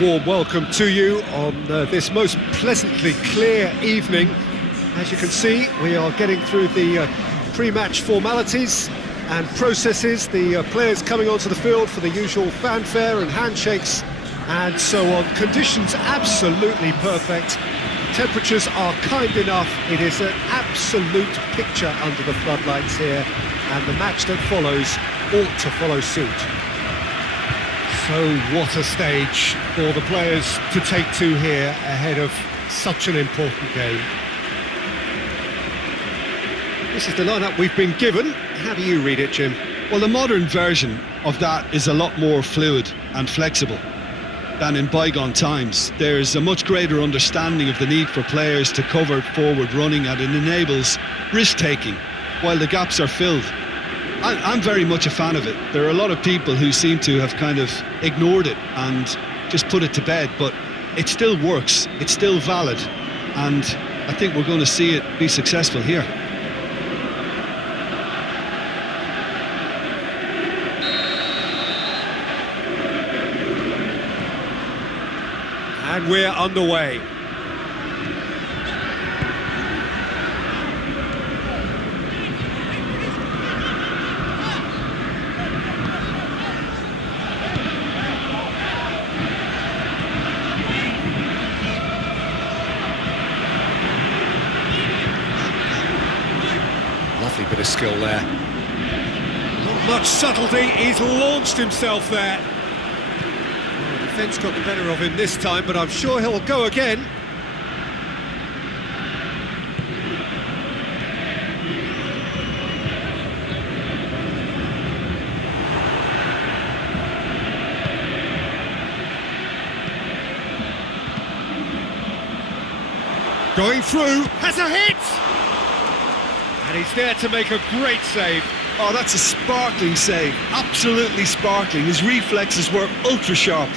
Warm welcome to you on this most pleasantly clear evening. As you can see, we are getting through the pre-match formalities and processes, the players coming onto the field for the usual fanfare and handshakes and so on. Conditions absolutely perfect. Temperatures are kind enough. It is an absolute picture under the floodlights here, and the match that follows ought to follow suit. So what a stage for the players to take to here ahead of such an important game. This is the lineup we've been given. How do you read it, Jim? Well, the modern version of that is a lot more fluid and flexible than in bygone times. There's a much greater understanding of the need for players to cover forward running, and it enables risk-taking while the gaps are filled. I'm very much a fan of it. There are a lot of people who seem to have kind of ignored it and just put it to bed, but it still works, it's still valid, and I think we're going to see it be successful here. And we're underway. Lovely bit of skill there. Not much subtlety, he's launched himself there. Well, the defence got the better of him this time, but I'm sure he'll go again. Going through, has a hit! And he's there to make a great save. Oh, that's a sparkling save, absolutely sparkling. His reflexes were ultra sharp.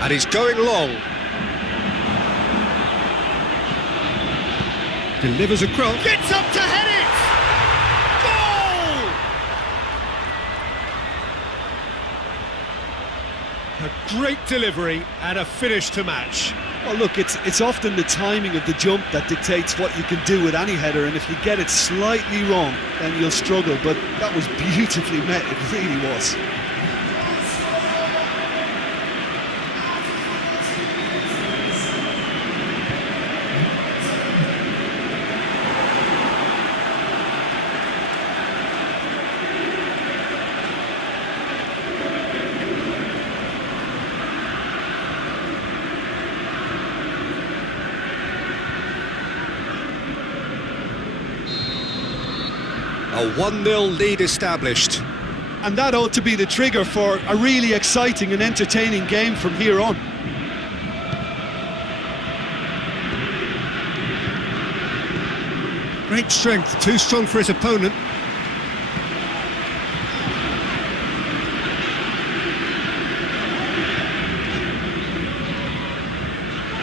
And he's going long. Delivers across. Gets up to head it! Goal! A great delivery and a finish to match. Well, look, it's often the timing of the jump that dictates what you can do with any header, and if you get it slightly wrong, then you'll struggle, but that was beautifully met, it really was. A 1-0 lead established. And that ought to be the trigger for a really exciting and entertaining game from here on. Great strength, too strong for his opponent.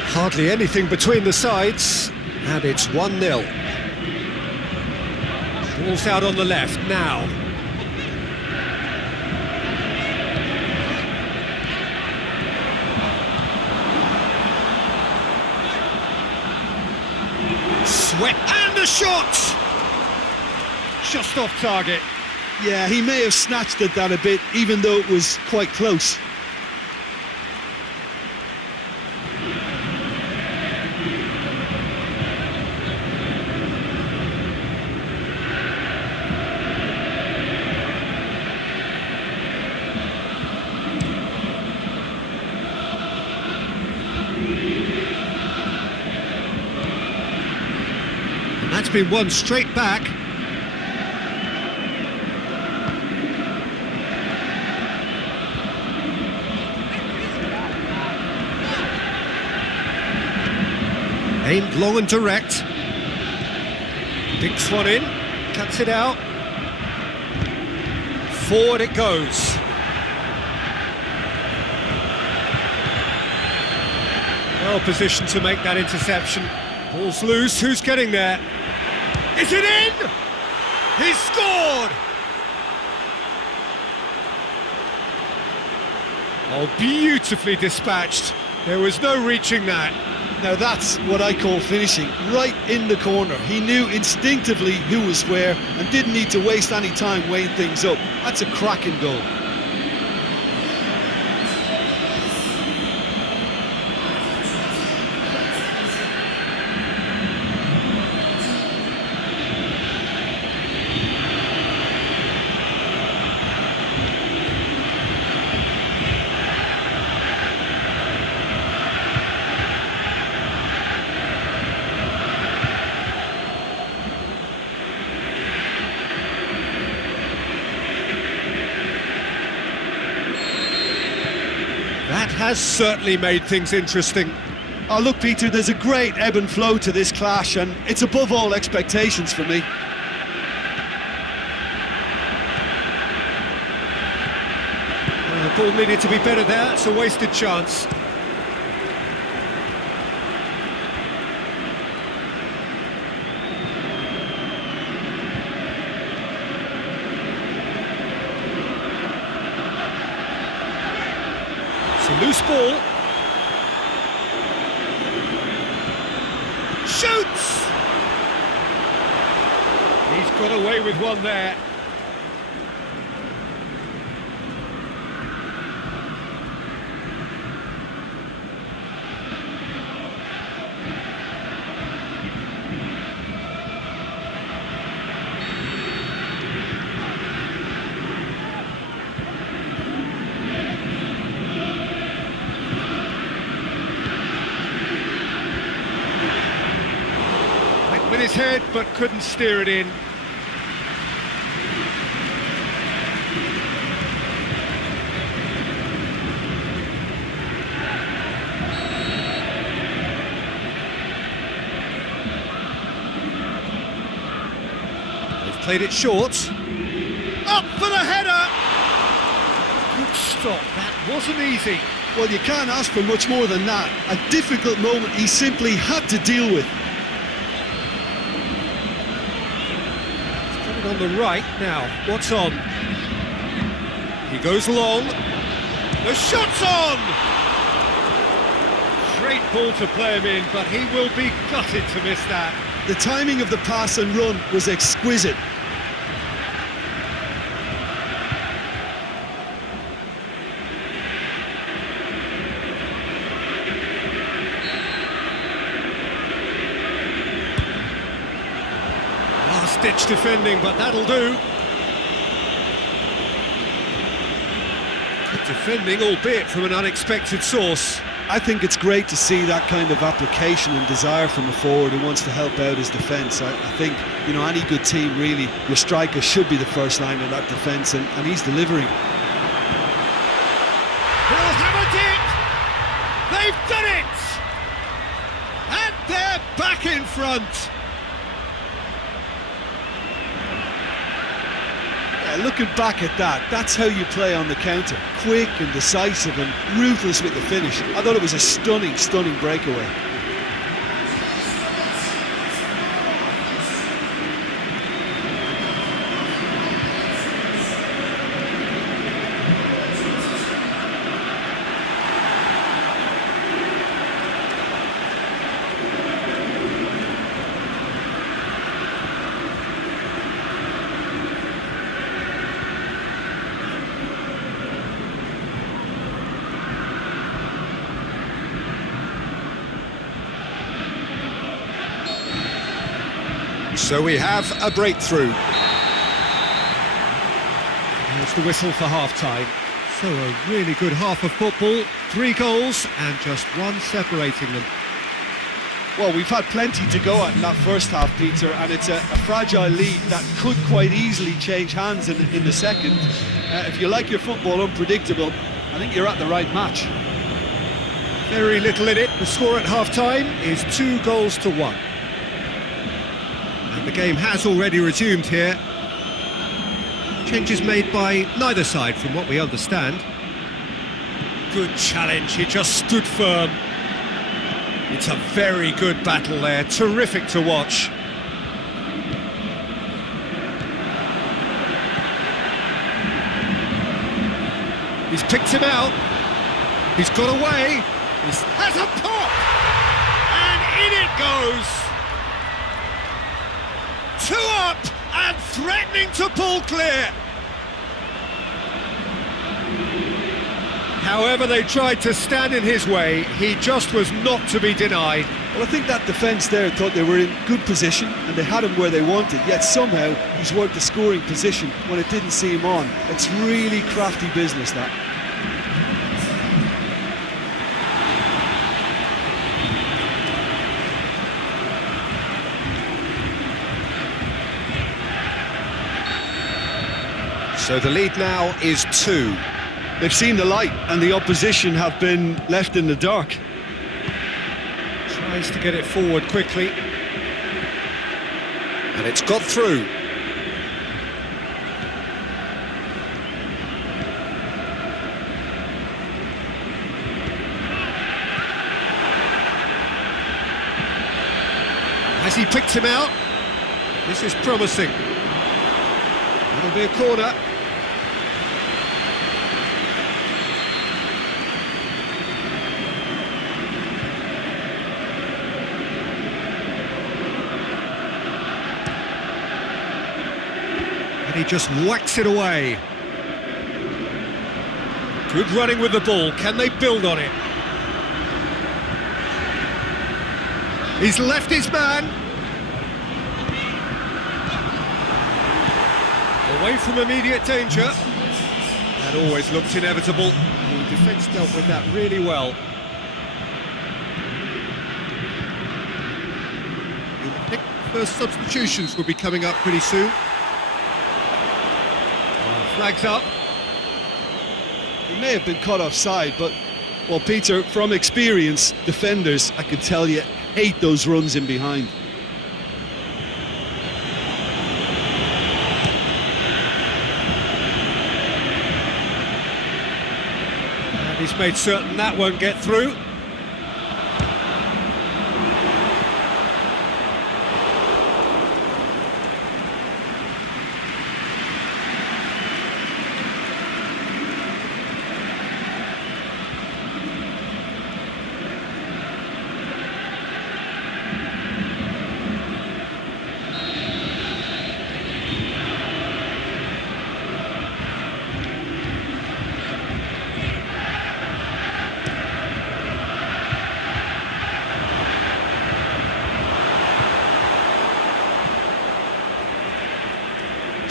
Hardly anything between the sides, and it's 1-0. Ball's out on the left now. Sweat and a shot! Just off target. Yeah, he may have snatched at that a bit, even though it was quite close. That's been won straight back. Aimed long and direct. Dinks one in, cuts it out. Forward it goes. Well positioned to make that interception. Ball's loose, who's getting there? Is it in? He's scored! Oh, beautifully dispatched. There was no reaching that. Now that's what I call finishing, right in the corner. He knew instinctively who was where and didn't need to waste any time weighing things up. That's a cracking goal. That has certainly made things interesting. Oh look, Peter, there's a great ebb and flow to this clash and it's above all expectations for me. The ball needed to be better there, it's a wasted chance. It's a loose ball. Shoots! He's got away with one there. With his head, but couldn't steer it in. They've played it short. Up for the header! Good stop, that wasn't easy. Well, you can't ask for much more than that. A difficult moment he simply had to deal with. On the right now, what's on? He goes long. The shot's on! Great ball to play him in, but he will be gutted to miss that. The timing of the pass and run was exquisite. Last-ditch defending, but that'll do. Good defending, albeit from an unexpected source. I think it's great to see that kind of application and desire from a forward who wants to help out his defence. I think, you know, any good team really, your striker should be the first line of that defence, and he's delivering. They'll have it! They've done it! And they're back in front! Looking back at that, that's how you play on the counter. Quick and decisive and ruthless with the finish. I thought it was a stunning, stunning breakaway. So we have a breakthrough. There's the whistle for half-time. So a really good half of football, 3 goals and just one separating them. Well, we've had plenty to go at in that first half, Peter, and it's a fragile lead that could quite easily change hands in the second. If you like your football unpredictable, I think you're at the right match. Very little in it. The score at half-time is 2-1. The game has already resumed here. Changes made by neither side from what we understand. Good challenge, he just stood firm. It's a very good battle there, terrific to watch. He's picked him out. He's got away. He has a pop, and in it goes. 2 up and threatening to pull clear. However they tried to stand in his way, he just was not to be denied. Well, I think that defence there thought they were in good position and they had him where they wanted, yet somehow he's worked the scoring position when it didn't see him on. It's really crafty business, that. So the lead now is 2. They've seen the light and the opposition have been left in the dark. Tries to get it forward quickly. And it's got through. Has he picked him out? This is promising. That'll be a corner. And he just whacks it away. Good running with the ball. Can they build on it? He's left his man. Away from immediate danger. That always looked inevitable. The defence dealt with that really well. I think first substitutions will be coming up pretty soon. Flags up. He may have been caught offside, but, well, Peter, from experience, defenders, I can tell you, hate those runs in behind. And he's made certain that won't get through.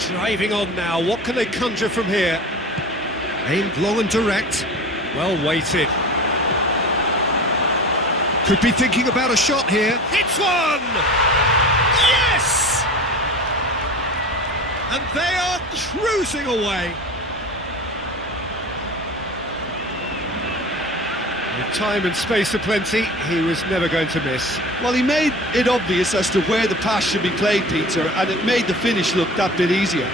Driving on now, what can they conjure from here? Aimed long and direct, well weighted. Could be thinking about a shot here. Hits one! Yes! And they are cruising away. With time and space aplenty, he was never going to miss. Well, he made it obvious as to where the pass should be played, Peter, and it made the finish look that bit easier.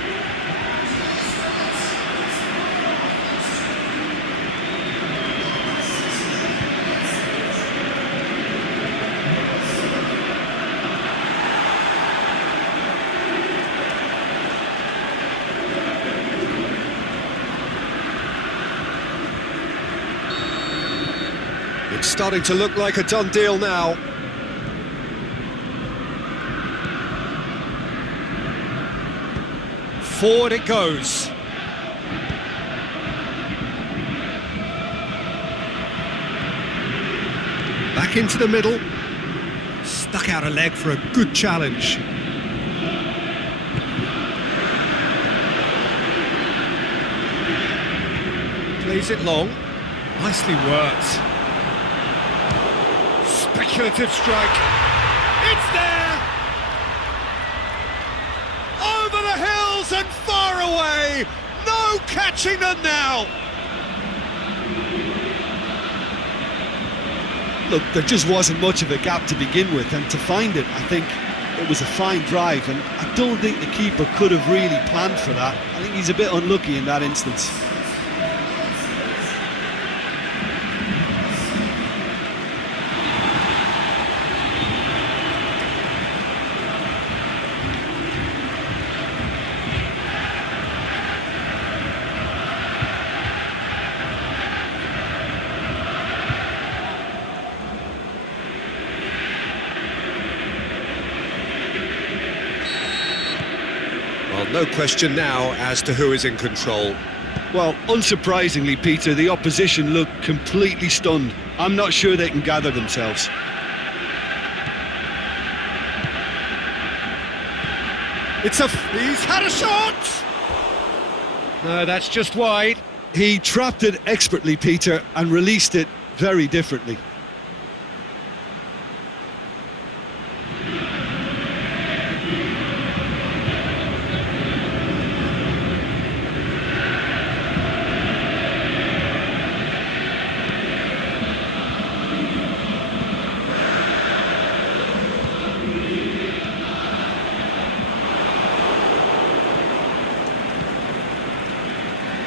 It's starting to look like a done deal now. Forward it goes. Back into the middle. Stuck out a leg for a good challenge. Plays it long. Nicely worked. Speculative strike. It's there! Over the hills and far away! No catching them now! Look, there just wasn't much of a gap to begin with, and to find it, I think it was a fine drive, and I don't think the keeper could have really planned for that. I think he's a bit unlucky in that instance. Well, no question now as to who is in control. Well, unsurprisingly, Peter, the opposition look completely stunned. I'm not sure they can gather themselves. He's had a shot! No, that's just wide. He trapped it expertly, Peter, and released it very differently.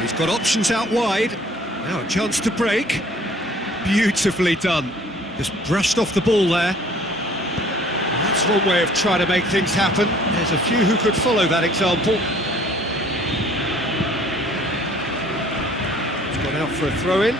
He's got options out wide. Now a chance to break. Beautifully done. Just brushed off the ball there. That's one way of trying to make things happen. There's a few who could follow that example. He's gone out for a throw-in.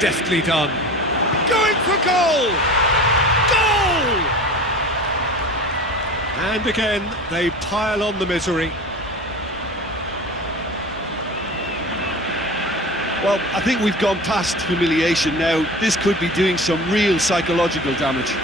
Deftly done. Going for goal! Goal! And again, they pile on the misery. Well, I think we've gone past humiliation now. This could be doing some real psychological damage.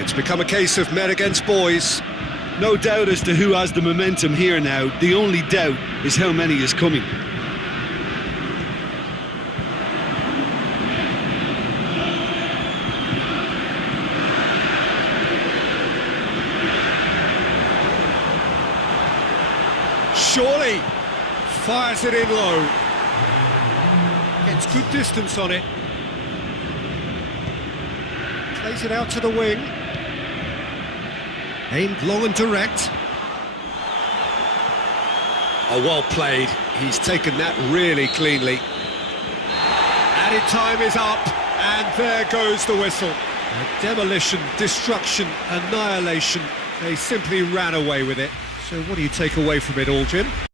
It's become a case of men against boys. No doubt as to who has the momentum here now. The only doubt is how many is coming. Surely fires it in low. Gets good distance on it. Plays it out to the wing. Aimed long and direct. Oh, well played. He's taken that really cleanly. Added time is up, and there goes the whistle. Demolition, destruction, annihilation. They simply ran away with it. So what do you take away from it all, Jim?